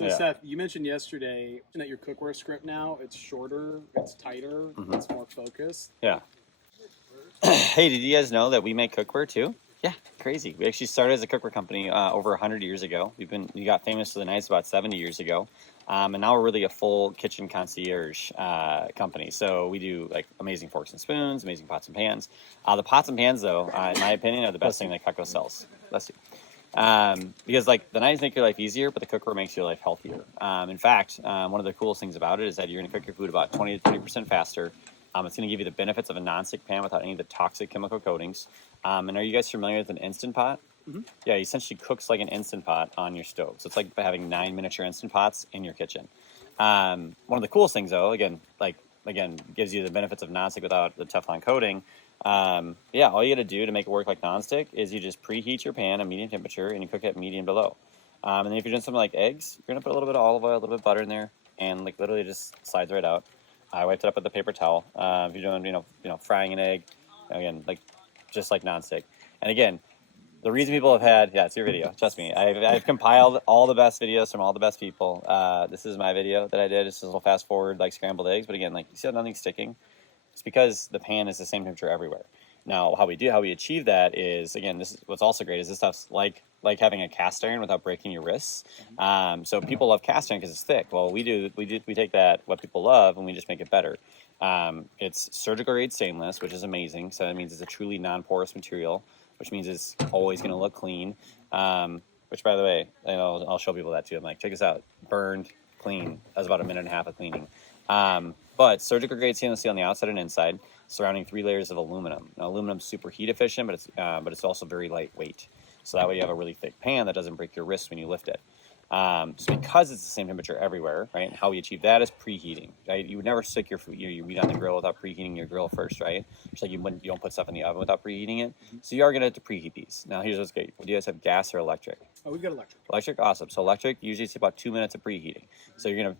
So Seth, you mentioned yesterday that your cookware script now, it's shorter, it's tighter, it's more focused. Yeah. Hey, did you guys know that we make cookware too? Yeah, crazy. We actually started as a cookware company over 100 years ago. We got famous for the nights about 70 years ago. And now we're really a full kitchen concierge company. So we do like amazing forks and spoons, amazing pots and pans. The pots and pans, though, in my opinion, are the best thing that Cutco sells. Bless you. Because like the knives make your life easier, but the cookware makes your life healthier. In fact, one of the coolest things about it is that you're going to cook your food about 20 to 30% faster. It's going to give you the benefits of a non-stick pan without any of the toxic chemical coatings. And are you guys familiar with an Instant Pot? Mm-hmm. Yeah, it essentially cooks like an Instant Pot on your stove. So it's like having 9 miniature Instant Pots in your kitchen. One of the coolest things, though, again, gives you the benefits of non-stick without the Teflon coating. All you got to do to make it work like non-stick is you just preheat your pan at medium temperature and you cook it medium to low. And then if you're doing something like eggs, you're going to put a little bit of olive oil, a little bit of butter in there, and like literally just slides right out. I wiped it up with a paper towel. If you're doing, frying an egg, again, just like nonstick. And again, the reason people have had, it's your video. Trust me, I've compiled all the best videos from all the best people. This is my video that I did. It's just a little fast forward, like scrambled eggs. But again, like you see how nothing's sticking? It's because the pan is the same temperature everywhere. Now, how we achieve that is, again, this is what's also great is this stuff's like having a cast iron without breaking your wrists. So people love cast iron because it's thick. Well, we take that, what people love, and we just make it better. It's surgical grade stainless, which is amazing. So that means it's a truly non-porous material, which means it's always going to look clean. Which, by the way, I'll show people that too. I'm like, check this out, burned, clean. That was about a minute and a half of cleaning. But surgical grade stainless steel on the outside and inside, surrounding 3 layers of aluminum. Now, aluminum's super heat efficient, but it's also very lightweight. So that way you have a really thick pan that doesn't break your wrist when you lift it. So because it's the same temperature everywhere, right? And how we achieve that is preheating, right? You would never stick your meat on the grill without preheating your grill first, right? Just like you don't put stuff in the oven without preheating it. So you are going to have to preheat these. Now, here's what's great. Do you guys have gas or electric? Oh, we've got electric. Electric, awesome. So electric usually it's about 2 minutes of preheating. So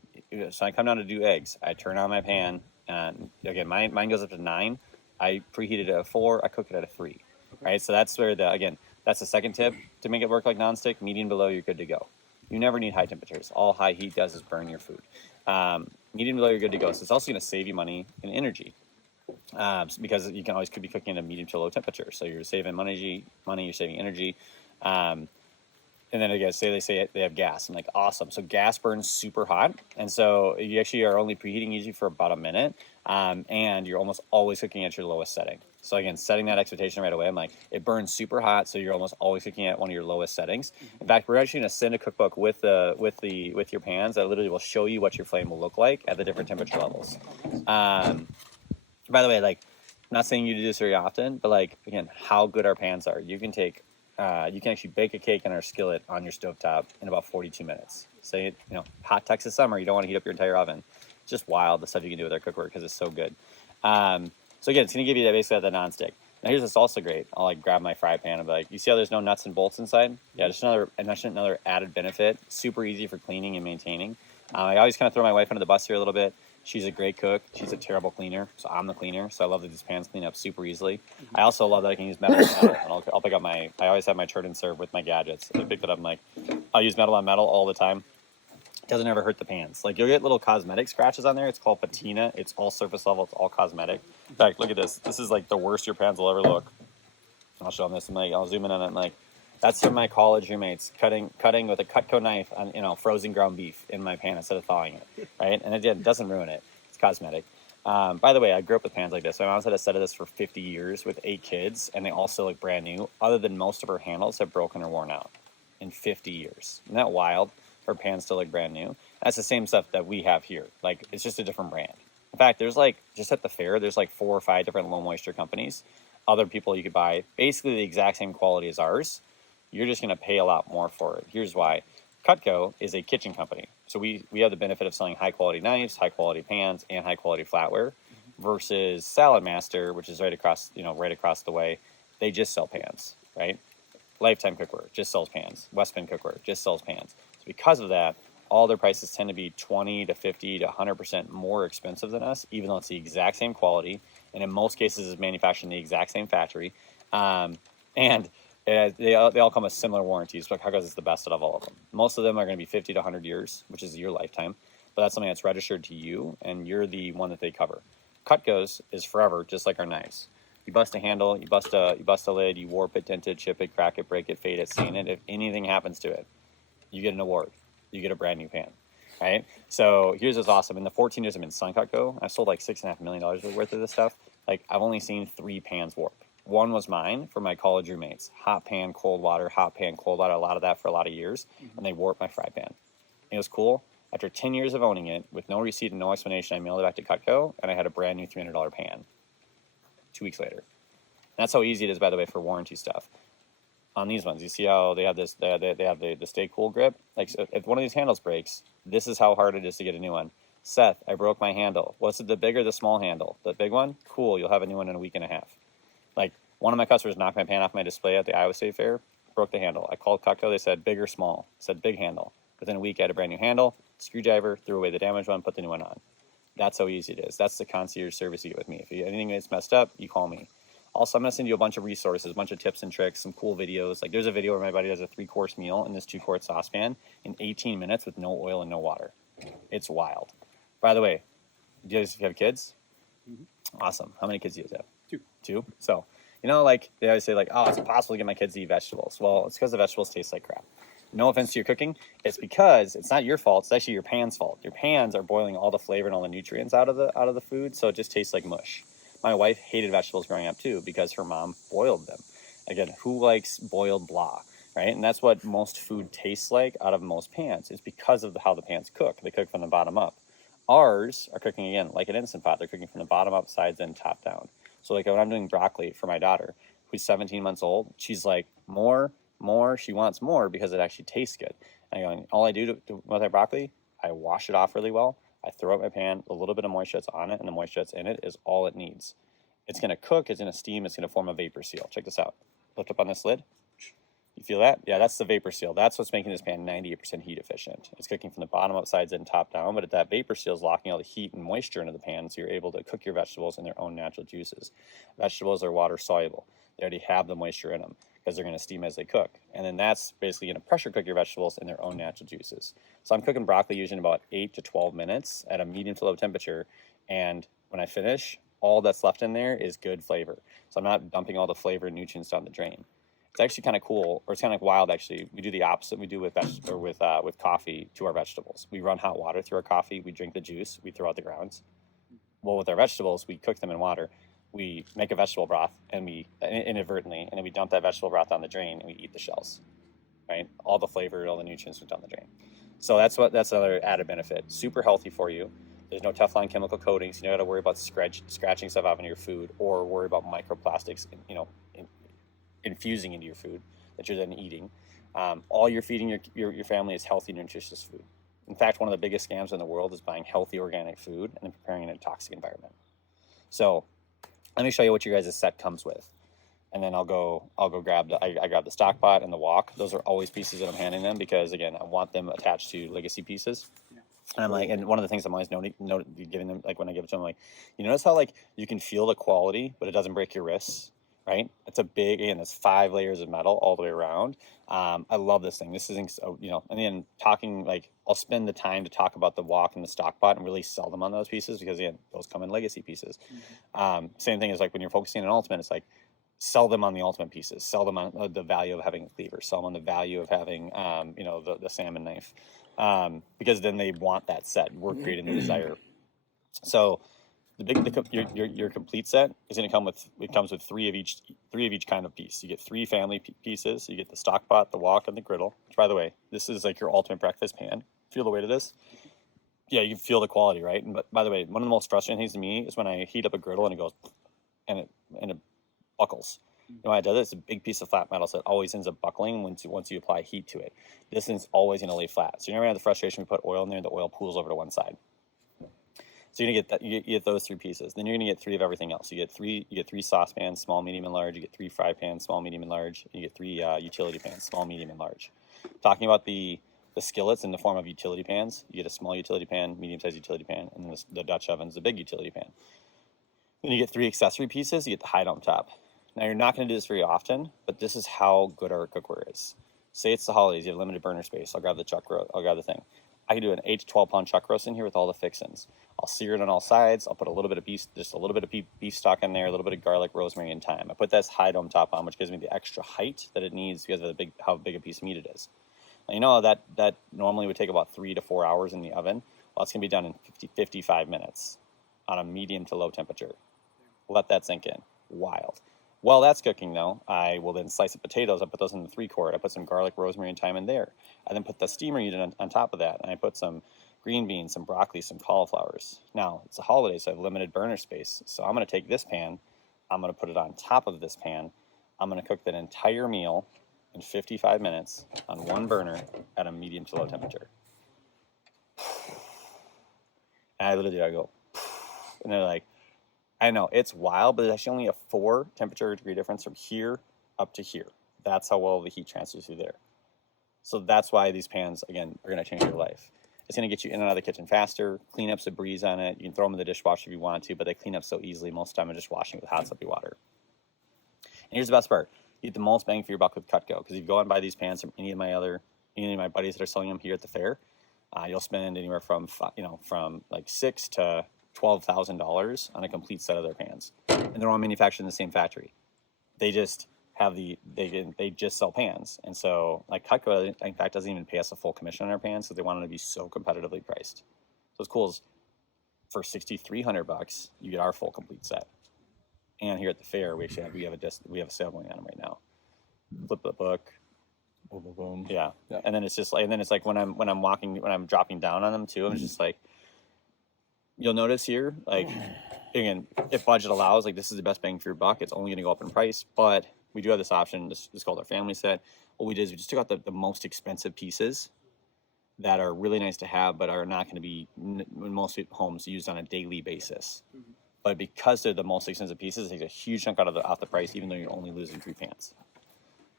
so I come down to do eggs. I turn on my pan, and again, mine goes up to 9. I preheat it at a 4. I cook it at a 3, right? So that's where that's the second tip to make it work like nonstick. Medium below, you're good to go. You never need high temperatures. All high heat does is burn your food. Medium below, you're good to go. So it's also going to save you money and energy because you can always could be cooking at a medium to low temperature. So you're saving money, you're saving energy. And then again, they say they have gas. I'm like, awesome. So gas burns super hot. And so you actually are only preheating usually for about a minute. And you're almost always cooking at your lowest setting. So again, setting that expectation right away. I'm like, it burns super hot. So you're almost always cooking at one of your lowest settings. In fact, we're actually going to send a cookbook with your pans that literally will show you what your flame will look like at the different temperature levels. By the way, like, I'm not saying you do this very often, but like, again, how good our pans are. You can actually bake a cake in our skillet on your stovetop in about 42 minutes. So, hot Texas summer, you don't want to heat up your entire oven. It's just wild, the stuff you can do with our cookware because it's so good. So again, it's going to give you basically that nonstick. Now here's what's also great. I'll like grab my fry pan and be like, you see how there's no nuts and bolts inside? Yeah, just another added benefit. Super easy for cleaning and maintaining. I always kind of throw my wife under the bus here a little bit. She's a great cook. She's a terrible cleaner, so I'm the cleaner. So I love that these pans clean up super easily. I also love that I can use metal on metal. And I'll pick up I always have my turn and serve with my gadgets. I picked it up. I'm like, I'll use metal on metal all the time. It doesn't ever hurt the pans. Like, you'll get little cosmetic scratches on there. It's called patina. It's all surface level. It's all cosmetic. In fact, look at this. This is like the worst your pans will ever look. I'll show them this. I'll zoom in on it. I'm like, that's from my college roommates cutting with a Cutco knife on frozen ground beef in my pan instead of thawing it, right? And it doesn't ruin it. It's cosmetic. By the way, I grew up with pans like this. My mom's had a set of this for 50 years with 8 kids, and they all still look brand new, other than most of her handles have broken or worn out in 50 years. Isn't that wild? Her pans still look brand new. That's the same stuff that we have here. Like, it's just a different brand. In fact, there's just at the fair, there's 4 or 5 different low moisture companies. Other people you could buy basically the exact same quality as ours. You're just going to pay a lot more for it. Here's why. Cutco is a kitchen company. So we have the benefit of selling high quality knives, high quality pans, and high quality flatware versus Salad Master, which is right across the way. They just sell pans, right? Lifetime Cookware just sells pans. Westman Cookware just sells pans. So because of that, all their prices tend to be 20 to 50 to 100% more expensive than us, even though it's the exact same quality, and in most cases is manufactured in the exact same factory. And They all come with similar warranties, but Cutco's is the best out of all of them. Most of them are going to be 50 to 100 years, which is your lifetime, but that's something that's registered to you, and you're the one that they cover. Cutco's is forever, just like our knives. You bust a handle, you bust a lid, you warp it, dent it, chip it, crack it, break it, fade it, stain it. If anything happens to it, you get an award. You get a brand new pan, right? So here's what's awesome. In the 14 years I've been selling Cutco, I've sold like $6.5 million worth of this stuff. Like, I've only seen 3 pans warp. One was mine for my college roommates. Hot pan, cold water, hot pan, cold water. A lot of that for a lot of years, and they warped my fry pan. And it was cool. After 10 years of owning it, with no receipt and no explanation, I mailed it back to Cutco, and I had a brand new $300 pan 2 weeks later. And that's how easy it is, by the way, for warranty stuff. On these ones, you see how they have this? They have the Stay Cool grip. Like, so if one of these handles breaks, this is how hard it is to get a new one. Seth, I broke my handle. What's it, the big or the small handle? The big one? Cool, you'll have a new one in a week and a half. Like, one of my customers knocked my pan off my display at the Iowa State Fair, broke the handle. I called Cutco, they said big or small. I said big handle. Within a week, I had a brand new handle, screwdriver, threw away the damaged one, put the new one on. That's how easy it is. That's the concierge service you get with me. If anything gets messed up, you call me. Also, I'm going to send you a bunch of resources, a bunch of tips and tricks, some cool videos. Like, there's a video where my buddy does a 3-course meal in this 2-quart saucepan in 18 minutes with no oil and no water. It's wild. By the way, do you guys have kids? Mm-hmm. Awesome. How many kids do you guys have? 2. 2? So, you know, like, they always say, like, oh, it's impossible to get my kids to eat vegetables. Well, it's because the vegetables taste like crap. No offense to your cooking. It's because it's not your fault. It's actually your pan's fault. Your pans are boiling all the flavor and all the nutrients out of the food, so it just tastes like mush. My wife hated vegetables growing up too because her mom boiled them. Again, who likes boiled blah, right? And that's what most food tastes like out of most pans. It's because of how the pans cook. They cook from the bottom up. Ours are cooking, again, like an Instant Pot. They're cooking from the bottom up, sides in, top down. So like when I'm doing broccoli for my daughter, who's 17 months old, she's like, more. She wants more because it actually tastes good. And I go, all I do with my broccoli, I wash it off really well. I throw out my pan, a little bit of moisture that's on it, and the moisture that's in it is all it needs. It's going to cook, it's going to steam, it's going to form a vapor seal. Check this out. Lift up on this lid. You feel that? Yeah, that's the vapor seal. That's what's making this pan 98% heat efficient. It's cooking from the bottom up, sides in, top down, but that vapor seal is locking all the heat and moisture into the pan, so you're able to cook your vegetables in their own natural juices. Vegetables are water soluble. They already have the moisture in them because they're going to steam as they cook. And then that's basically going to pressure cook your vegetables in their own natural juices. So I'm cooking broccoli usually in about 8 to 12 minutes at a medium to low temperature. And when I finish, all that's left in there is good flavor. So I'm not dumping all the flavor and nutrients down the drain. It's actually kind of cool, or it's kind of like wild actually. We do the opposite we do with coffee to our vegetables. We run hot water through our coffee, we drink the juice, we throw out the grounds. Well, with our vegetables, we cook them in water. We make a vegetable broth, and we inadvertently, and then we dump that vegetable broth down the drain, and we eat the shells, right? All the flavor, all the nutrients went down the drain. So that's another added benefit. Super healthy for you. There's no Teflon chemical coatings. You don't got to worry about scratching stuff out of your food, or worry about microplastics, infusing into your food that you're then eating. All you're feeding your family is healthy, nutritious food. In fact, one of the biggest scams in the world is buying healthy organic food and then preparing it in a toxic environment. So let me show you what your guys' set comes with, and then I'll go grab I grab the stock pot and the wok. Those are always pieces that I'm handing them because, again, I want them attached to legacy pieces. Yeah. And I'm like, and one of the things I'm always giving them, like when I give it to them, like, you notice how like you can feel the quality, but it doesn't break your wrists, right? It's a big, again, it's 5 layers of metal all the way around. I love this thing. This is, and then talking, like, I'll spend the time to talk about the wok and the stock pot and really sell them on those pieces because, again, those come in legacy pieces. Mm-hmm. Same thing as like when you're focusing on ultimate, it's like sell them on the ultimate pieces, sell them on the value of having a cleaver, sell them on the value of having, the salmon knife, because then they want that set. We're creating the desire. So your complete set is going to come with, it comes with three of each kind of piece. You get 3 family pieces. You get the stock pot, the wok, and the griddle, which, by the way, this is like your ultimate breakfast pan. Feel the weight of this? Yeah, you can feel the quality, right? But by the way, one of the most frustrating things to me is when I heat up a griddle and it goes and it buckles. You know why I do this? It's a big piece of flat metal, so it always ends up buckling once you apply heat to it. This is always going to lay flat. So you never have the frustration we put oil in there, the oil pools over to one side. So you're gonna get that. You get those 3 pieces. Then you're gonna get 3 of everything else. You get 3 saucepans, small, medium, and large. You get 3 fry pans, small, medium, and large. You get 3 utility pans, small, medium, and large. Talking about the skillets in the form of utility pans, you get a small utility pan, medium-sized utility pan, and then the Dutch oven's the big utility pan. Then you get 3 accessory pieces. You get the hideout top. Now, you're not going to do this very often, but this is how good our cookware is. Say it's the holidays, you have limited burner space. I'll grab the thing. I can do an 8 to 12 pound chuck roast in here with all the fixins. I'll sear it on all sides. I'll put a little bit of beef stock in there, a little bit of garlic, rosemary, and thyme. I put this high dome top on, which gives me the extra height that it needs because of how big a piece of meat it is. Now, you know that normally would take about 3 to 4 hours in the oven. Well, it's going to be done in 55 minutes on a medium to low temperature. Let that sink in. Wild. While that's cooking, though, I will then slice the potatoes. I put those in the 3-quart. I put some garlic, rosemary, and thyme in there. I then put the steamer unit on top of that, and I put some green beans, some broccoli, some cauliflowers. Now, it's a holiday, so I have limited burner space. So I'm going to take this pan. I'm going to put it on top of this pan. I'm going to cook that entire meal in 55 minutes on one burner at a medium to low temperature. And I literally go, and they're like, I know, it's wild, but there's actually only a 4 temperature degree difference from here up to here. That's how well the heat transfers through there. So that's why these pans, again, are going to change your life. It's going to get you in and out of the kitchen faster. Cleanup's a breeze on it. You can throw them in the dishwasher if you want to, but they clean up so easily. Most of the time, I'm just washing it with hot soapy water. And here's the best part. You get the most bang for your buck with Cutco, because if you go out and buy these pans from any of my buddies that are selling them here at the fair, you'll spend anywhere from like $6,000 to $12,000 on a complete set of their pans, and they're all manufactured in the same factory. They just have they just sell pans, and so like Cutco, in fact, doesn't even pay us a full commission on our pans because they want them to be so competitively priced. So what's cool is for $6,300 you get our full complete set, and here at the fair we have a sale going on them right now. Flip the book. Boom, boom, boom. Yeah. And then it's like when I'm dropping down on them too, I'm just like, you'll notice here, like, again, if budget allows, like, this is the best bang for your buck. It's only going to go up in price, but we do have this option. This is called our family set. What we did is we just took out the most expensive pieces that are really nice to have, but are not going to be in most homes used on a daily basis. Mm-hmm. But because they're the most expensive pieces, it takes a huge chunk off the price, even though you're only losing 3 pans.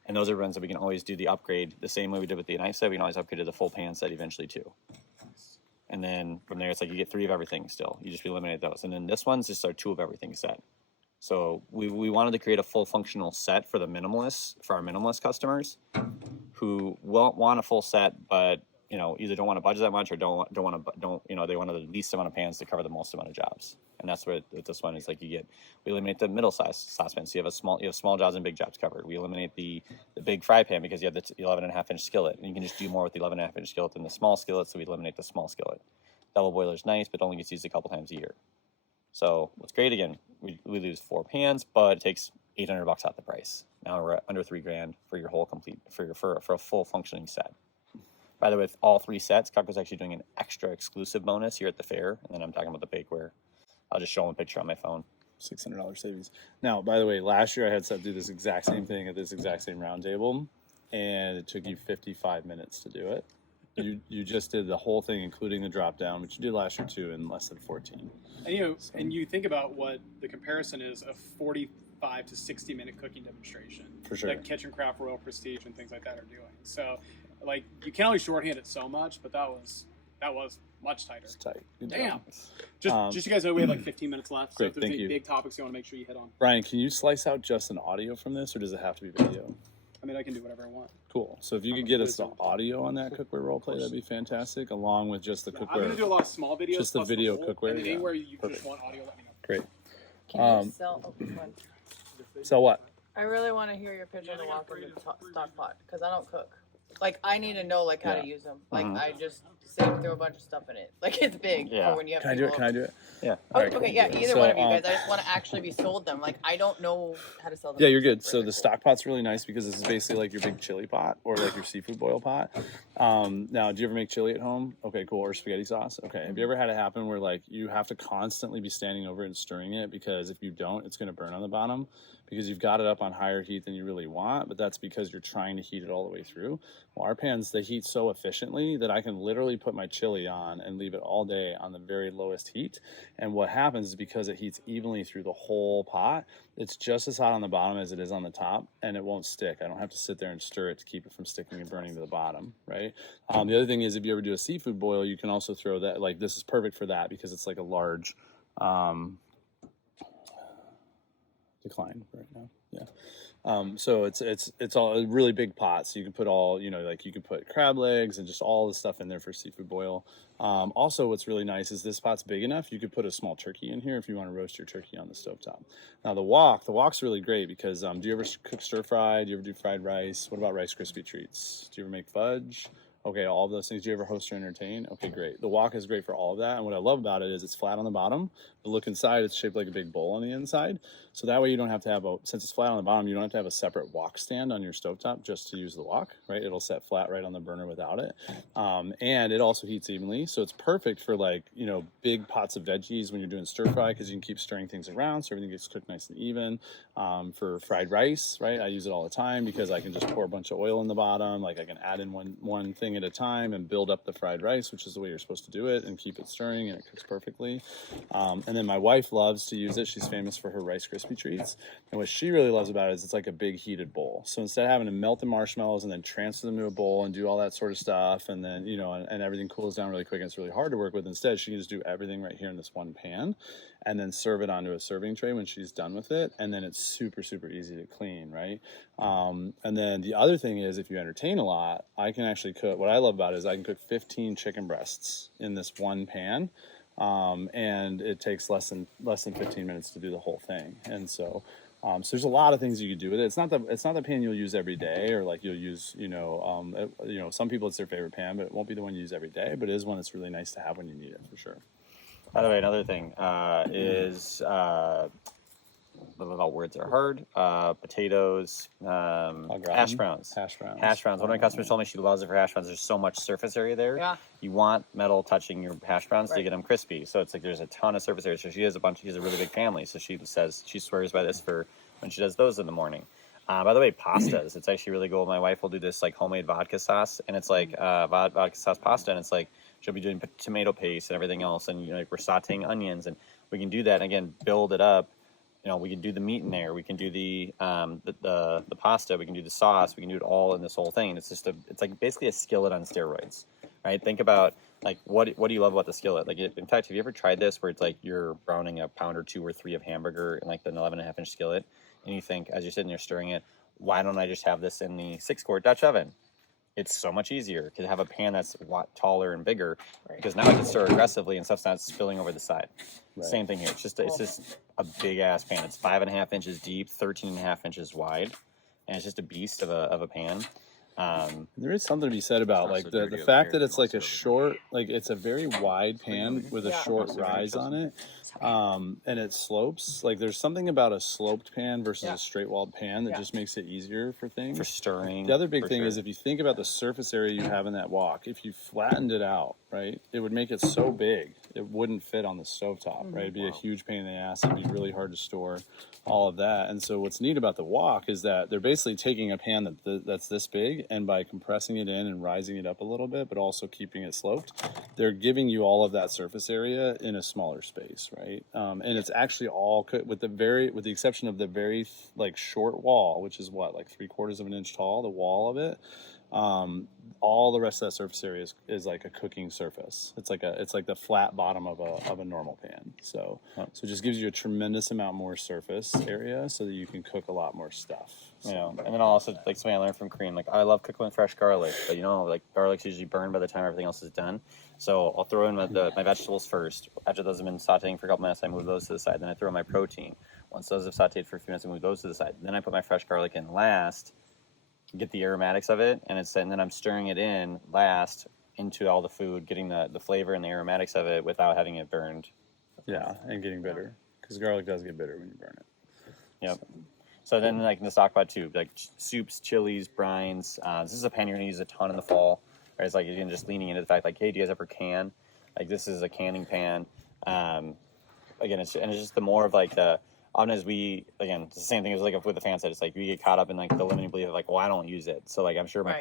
And those are ones that we can always do the upgrade the same way we did with the knife set. We can always upgrade to the full pan set eventually too. And then from there, it's like you get 3 of everything still. You just eliminate those. And then this one's just our 2 of everything set. So we wanted to create a full functional set for our minimalist customers who won't want a full set, but either don't want to budget that much or they want the least amount of pans to cover the most amount of jobs. And that's what this one is like. We eliminate the middle size saucepan, so you have small jobs and big jobs covered. We eliminate the big fry pan because you have the 11.5-inch skillet, and you can just do more with the 11.5-inch skillet than the small skillet. So we eliminate the small skillet. Double boiler's nice, but only gets used a couple times a year. So what's great, again, we lose 4 pans, but it takes $800 off the price. Now we're at under $3,000 for your whole for a full functioning set. By the way, with all 3 sets, Cutco's actually doing an extra exclusive bonus here at the fair, and then I'm talking about the bakeware. I'll just show them a picture on my phone. $600 savings. Now, by the way, last year I had Seth do this exact same thing at this exact same round table, and it took you 55 minutes to do it. You just did the whole thing, including the drop down, which you did last year too, in less than 14. And you think about what the comparison is: a 45 to 60-minute cooking demonstration. For sure. That Kitchen Craft, Royal Prestige, and things like that are doing. So, like, you can only shorthand it so much, but that was much tighter. It's tight. Damn. Just you guys know we have like 15 minutes left. So great, if there's any big topics you want to make sure you hit on. Brian, can you slice out just an audio from this, or does it have to be video? I mean, I can do whatever I want. Cool. So if you could get us the audio on that cookware roleplay, that'd be fantastic, along with just the cookware. I'm going to do a lot of small videos. Just the video cookware. And anywhere you just want audio, let me know. Great. Can you sell one? Sell what? I really want to hear your pitch on the walk-in stock pot because I don't cook. Like, I need to know how to use them. Like, I just throw a bunch of stuff in it. Like, it's big for when you have Can I do it? Yeah. Oh, right, okay, cool. Either one of you guys. I just want to actually be sold them. Like, I don't know how to sell them. Yeah, you're good. So the stock pot's really nice because this is basically like your big chili pot or like your seafood boil pot. Now, do you ever make chili at home? Okay, cool. Or spaghetti sauce? Okay. Have you ever had it happen where like you have to constantly be standing over it and stirring it because if you don't, it's going to burn on the bottom because you've got it up on higher heat than you really want, but that's because you're trying to heat it all the way through. Well, our pans, they heat so efficiently that I can literally put my chili on and leave it all day on the very lowest heat. And what happens is because it heats evenly through the whole pot, it's just as hot on the bottom as it is on the top, and it won't stick. I don't have to sit there and stir it to keep it from sticking and burning to the bottom, right? The other thing is if you ever do a seafood boil, you can also throw that, like this is perfect for that because it's like a large, decline right now. Yeah. So it's all a really big pot. So you can put all, like you could put crab legs and just all the stuff in there for seafood boil. Also, what's really nice is this pot's big enough. You could put a small turkey in here if you want to roast your turkey on the stovetop. Now the wok's really great because do you ever cook stir fried? Do you ever do fried rice? What about Rice Krispie treats? Do you ever make fudge? Okay, all of those things. Do you ever host or entertain? Okay, great. The wok is great for all of that. And what I love about it is it's flat on the bottom. But look inside, it's shaped like a big bowl on the inside. So that way you don't have to have since it's flat on the bottom, you don't have to have a separate wok stand on your stovetop just to use the wok, right? It'll set flat right on the burner without it. And it also heats evenly. So it's perfect for big pots of veggies when you're doing stir fry because you can keep stirring things around so everything gets cooked nice and even. For fried rice, right? I use it all the time because I can just pour a bunch of oil in the bottom. Like I can add in one thing at a time and build up the fried rice, which is the way you're supposed to do it, and keep it stirring and it cooks perfectly. And then my wife loves to use it. She's famous for her Rice Krispie treats. And what she really loves about it is it's like a big heated bowl. So instead of having to melt the marshmallows and then transfer them to a bowl and do all that sort of stuff, and then, and everything cools down really quick and it's really hard to work with, instead she can just do everything right here in this one pan and then serve it onto a serving tray when she's done with it. And then it's super, super easy to clean, right? And then the other thing is if you entertain a lot, I can actually cook. What I love about it is I can cook 15 chicken breasts in this one pan. And it takes less than 15 minutes to do the whole thing. And so there's a lot of things you could do with it. It's not the pan you'll use every day, or like you'll use, some people it's their favorite pan, but it won't be the one you use every day, but it is one that's really nice to have when you need it for sure. By the way, another thing is about words are hard. Potatoes, hash browns. Hash browns. Hash browns. One of my customers told me she loves it for hash browns. There's so much surface area there. Yeah. You want metal touching your hash browns to get them crispy. So it's like there's a ton of surface area. So she has a really big family. So she swears by this for when she does those in the morning. By the way, pastas. It's actually really cool. My wife will do this like homemade vodka sauce, and it's like vodka sauce pasta, and it's like she'll be doing tomato paste and everything else, and we're sautéing onions, and we can do that and again build it up. We can do the meat in there. We can do the pasta. We can do the sauce. We can do it all in this whole thing. It's like basically a skillet on steroids, right? Think about like what do you love about the skillet? Like in fact, have you ever tried this where it's like you're browning a pound or 2 or 3 of hamburger in like the 11.5-inch skillet, and you think as you're sitting there stirring it, why don't I just have this in the 6-quart Dutch oven? It's so much easier to have a pan that's a lot taller and bigger, because now I can stir aggressively and stuff's not spilling over the side. Right. Same thing here. It's just a big ass pan. It's 5.5 inches deep, 13.5 inches wide, and it's just a beast of a pan. There is something to be said about like the fact that it's like a short, like it's a very wide pan with a short rise on it. And it slopes. Like there's something about a sloped pan versus a straight walled pan that just makes it easier for things. For stirring. The other big thing is if you think about the surface area you have in that wok, if you flattened it out, right, it would make it so big it wouldn't fit on the stovetop, right? It'd be a huge pain in the ass. It'd be really hard to store, all of that. And so what's neat about the wok is that they're basically taking a pan that's this big, and by compressing it in and rising it up a little bit, but also keeping it sloped, they're giving you all of that surface area in a smaller space, right? And it's actually all with the exception of the very like short wall, which is what, like 3/4 of an inch tall, the wall of it. All the rest of that surface area is like a cooking surface. It's like the flat bottom of a normal pan. So it just gives you a tremendous amount more surface area so that you can cook a lot more stuff. So. And then also like something I learned from Korean, like I love cooking with fresh garlic, but like garlic's usually burned by the time everything else is done. So I'll throw in my vegetables first. After those have been sauteing for a couple minutes, I move those to the side. Then I throw in my protein. Once those have sauteed for a few minutes, I move those to the side. Then I put my fresh garlic in last, get the aromatics of it, and then I'm stirring it in last into all the food, getting the flavor and the aromatics of it without having it burned. Yeah, and getting bitter, because garlic does get bitter when you burn it. Yep. So then, like in the stock pot too, like soups, chilies, brines. This is a pan you're gonna use a ton in the fall. Right? It's like you're just leaning into the fact, like, hey, do you guys ever can? Like this is a canning pan. Again, it's just the more of like the. Often as it's the same thing as like with the fan set. It's like we get caught up in like the limiting belief of like, well, I don't use it. So like I'm sure my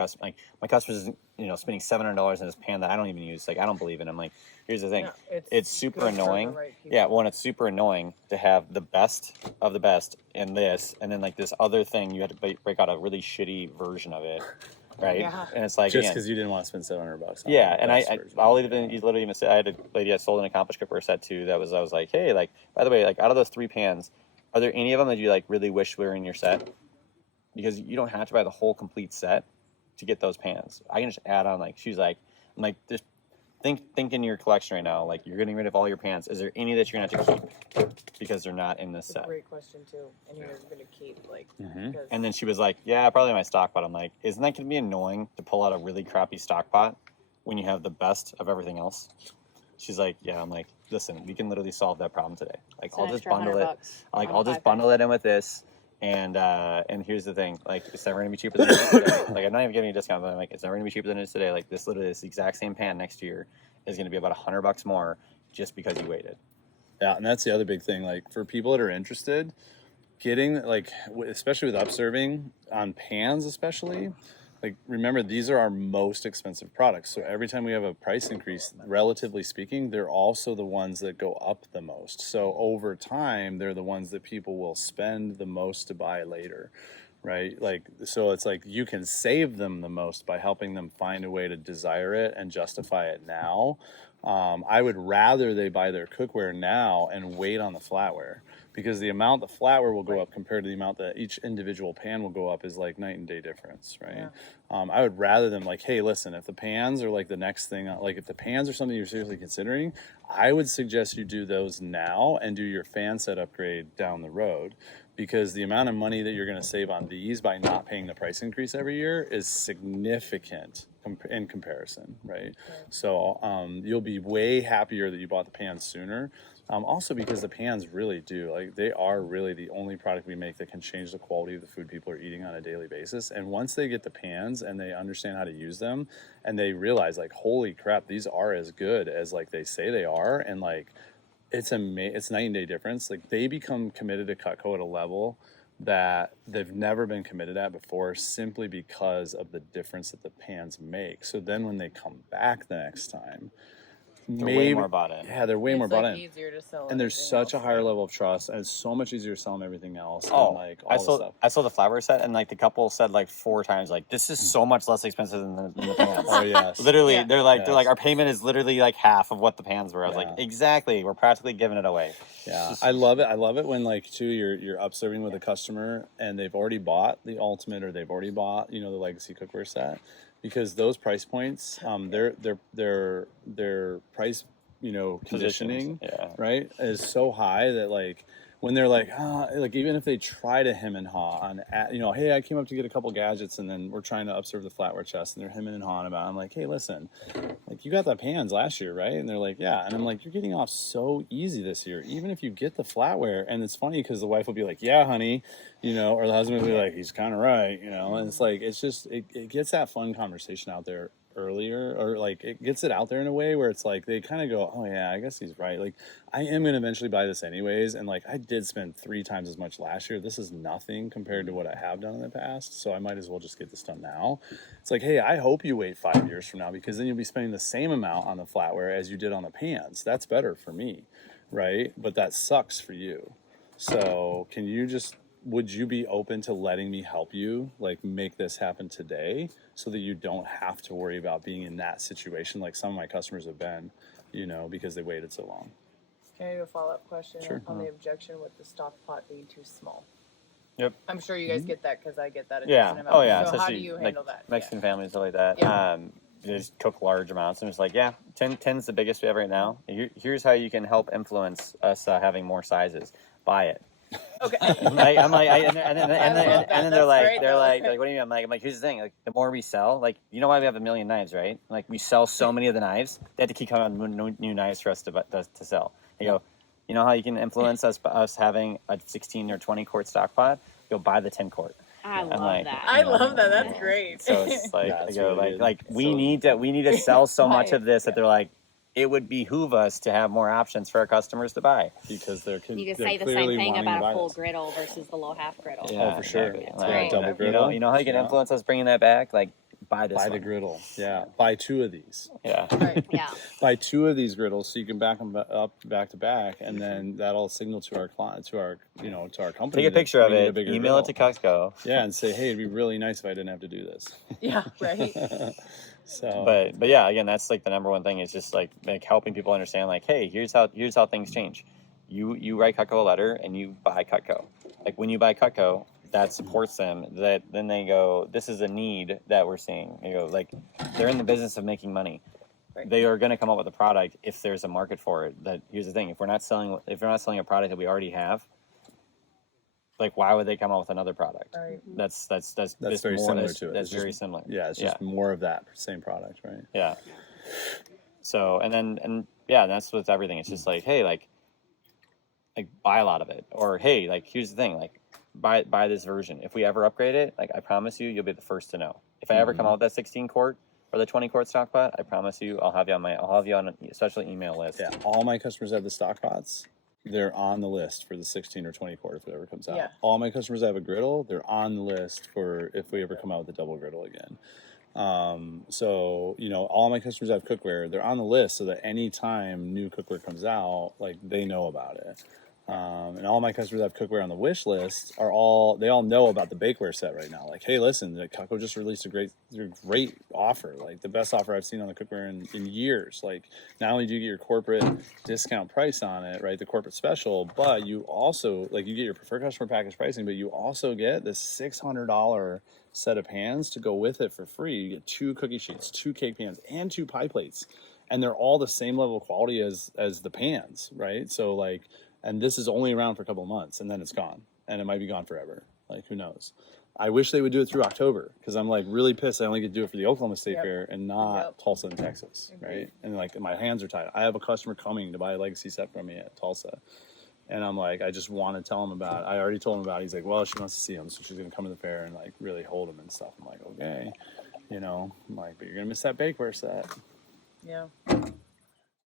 customers spending $700 in this pan that I don't even use. Like I don't believe in. I'm like, here's the thing. Yeah, it's super annoying. It's super annoying to have the best of the best in this, and then like this other thing you have to break out a really shitty version of it. Right, and it's like just because you didn't want to spend $700. Yeah, and I'll literally even say I had a lady I sold an accomplished cookware set to. I was like, hey, like by the way, like out of those 3 pans, are there any of them that you like really wish were in your set? Because you don't have to buy the whole complete set to get those pans. I can just add on, like, she's like, I'm like, just think in your collection right now. Like, you're getting rid of all your pans. Is there any that you're gonna have to keep because they're not in this That's a set? great question too. And you're gonna keep like. Because... And then she was like, yeah, probably my stock pot. I'm like, isn't that gonna be annoying to pull out a really crappy stock pot when you have the best of everything else? She's like, yeah. I'm like, listen, we can literally solve that problem today. Like, I'll just bundle it. Like, I'll just bundle it in with this. And here's the thing, like, it's never gonna be cheaper than it is today. Like, I'm not even giving you a discount, but I'm like, it's never gonna be cheaper than it is today. Like, this exact same pan next year is gonna be about $100 more just because you waited. Yeah, and that's the other big thing. Like, for people that are interested, getting, like, especially with upserving on pans, especially, like, remember, these are our most expensive products. So every time we have a price increase, relatively speaking, they're also the ones that go up the most. So over time, they're the ones that people will spend the most to buy later, right? Like, so it's like you can save them the most by helping them find a way to desire it and justify it now. I would rather they buy their cookware now and wait on the flatware, because the amount the flatware will go up compared to the amount that each individual pan will go up is like night and day difference, right? Yeah. I would rather them like, hey, listen, if the pans are like the next thing, like if the pans are something you're seriously considering, I would suggest you do those now and do your fan set upgrade down the road, because the amount of money that you're going to save on these by not paying the price increase every year is significant in comparison, right? So you'll be way happier that you bought the pans sooner. Also because the pans really do, like, they are really the only product we make that can change the quality of the food people are eating on a daily basis. And once they get the pans and they understand how to use them and they realize, like, holy crap, these are as good as like they say they are, and like it's night and day difference. Like, they become committed to Cutco at a level that they've never been committed at before, simply because of the difference that the pans make. So then when they come back the next time, They're way more bought in. Yeah, they're way more bought in. It's easier to sell. And there's such a higher level of trust, and it's so much easier to sell them everything else. Oh, and like all this stuff. I sold the flatware set, and like the couple said like 4 times, like, this is so much less expensive than the pans. Oh yes. Literally, Yeah. they're like, our payment is literally like half of what the pans were. I was like, exactly, we're practically giving it away. Yeah, I love it. I love it when, like, too, you're upserving with a customer and they've already bought the Ultimate, or they've already bought, you know, the Legacy cookware set, because those price points, their price, you know, conditioning, right, is so high that, like, when they're like, like, even if they try to hem and haw on, you know, hey, I came up to get a couple gadgets, and then we're trying to upserve the flatware chest, and they're hemming and hawing about it. I'm like, hey, listen, like, you got the pans last year, right? And they're like, yeah. And I'm like, you're getting off so easy this year, even if you get the flatware. And it's funny because the wife will be like, yeah, honey, you know, or the husband will be like, he's kind of right, you know. And it's like, it's just, it gets that fun conversation out there earlier, or like it gets it out there in a way where it's like they kind of go, oh yeah, I guess he's right, like, I am going to eventually buy this anyways, and like, I did spend 3 times as much last year. This is nothing compared to what I have done in the past, so I might as well just get this done now. It's like, hey, I hope you wait 5 years from now, because then you'll be spending the same amount on the flatware as you did on the pans. That's better for me, right? But that sucks for you. So would you be open to letting me help you, like, make this happen today, so that you don't have to worry about being in that situation like some of my customers have been, you know, because they waited so long? Can I do a follow-up question Sure. on the objection with the stock pot being too small? Yep. I'm sure you guys get that, because I get that a Yeah. decent amount. Oh yeah. So how do Especially, you like, handle that? Mexican families, stuff like that. Yeah. They just cook large amounts, and it's like, yeah, 10's the biggest we have right now. Here's how you can help influence us having more sizes. Buy it. Okay. I'm like, and then they're like, great, though. what do you mean? I'm like, here's the thing, like, the more we sell, like, you know why we have a million knives, right? Like, we sell so many of the knives, they have to keep coming out with new knives for us to sell. You go, you know how you can influence us having a 16 or 20 quart stock pot? Go buy the 10 quart. I love that. I love that. That's great. So it's like, Yeah, I it's go, really good. like we need to sell so much of this that Yeah. they're like, it would behoove us to have more options for our customers to buy. Because You could they're say the same clearly thing wanting to about buy a full this. griddle versus the low half griddle. Oh, for sure. Exactly. Yeah, Right. double griddle. You know how you can influence us bringing that back? Like, buy this Buy one. the griddle. Yeah, buy 2 of these. Yeah. Right. Yeah. Buy 2 of these griddles so you can back them up back to back, and then that'll signal to our client, to our company. Take a that picture of we need a it, bigger email it to griddle. Costco. Yeah, and say, hey, it'd be really nice if I didn't have to do this. Yeah. Right. So, But yeah, again, that's like the number one thing is just like helping people understand, like, hey, here's how things change. you write Cutco a letter and you buy Cutco. Like when you buy Cutco, that supports them. That then they go, this is a need that we're seeing. You go, like they're in the business of making money. Right. They are going to come up with a product if there's a market for it. That here's the thing: if we're not selling a product that we already have, like why would they come up with another product? Right. That's very similar to it. That's It's very just- similar. Yeah, it's just more of that same product, right? Yeah. So and that's with everything. It's just like, hey, like buy a lot of it, or hey, like here's the thing, like buy this version. If we ever upgrade it, like I promise you, you'll be the first to know. If I ever come out with that 16 quart or the 20 quart stock pot, I promise you, I'll have you on a special email list. Yeah, all my customers have the stock pots. They're on the list for the 16 or 20 quart if it ever comes out. Yeah. All my customers have a griddle. They're on the list for if we ever come out with a double griddle again. So, all my customers have cookware. They're on the list so that anytime new cookware comes out, like they know about it. And all my customers have cookware on the wish list they all know about the bakeware set right now. Like, hey, listen, the Cutco just released a great offer, like the best offer I've seen on the cookware in years. Like, not only do you get your corporate discount price on it, right, the corporate special, but you also, like, you get your preferred customer package pricing, but you also get this $600 set of pans to go with it for free. You get 2 cookie sheets, 2 cake pans, and 2 pie plates. And they're all the same level of quality as the pans, right? So, like, and this is only around for a couple of months, and then it's gone, and it might be gone forever. Like, who knows? I wish they would do it through October, because I'm like really pissed I only get to do it for the Oklahoma State Fair and not Tulsa and Texas, right? And like my hands are tied. I have a customer coming to buy a legacy set from me at Tulsa, and I'm like, I just want to tell him about it. I already told him about it. He's like, well, she wants to see him, so she's gonna come to the fair and like really hold him and stuff. I'm like, okay, I'm like, but you're gonna miss that bakeware set. Yeah.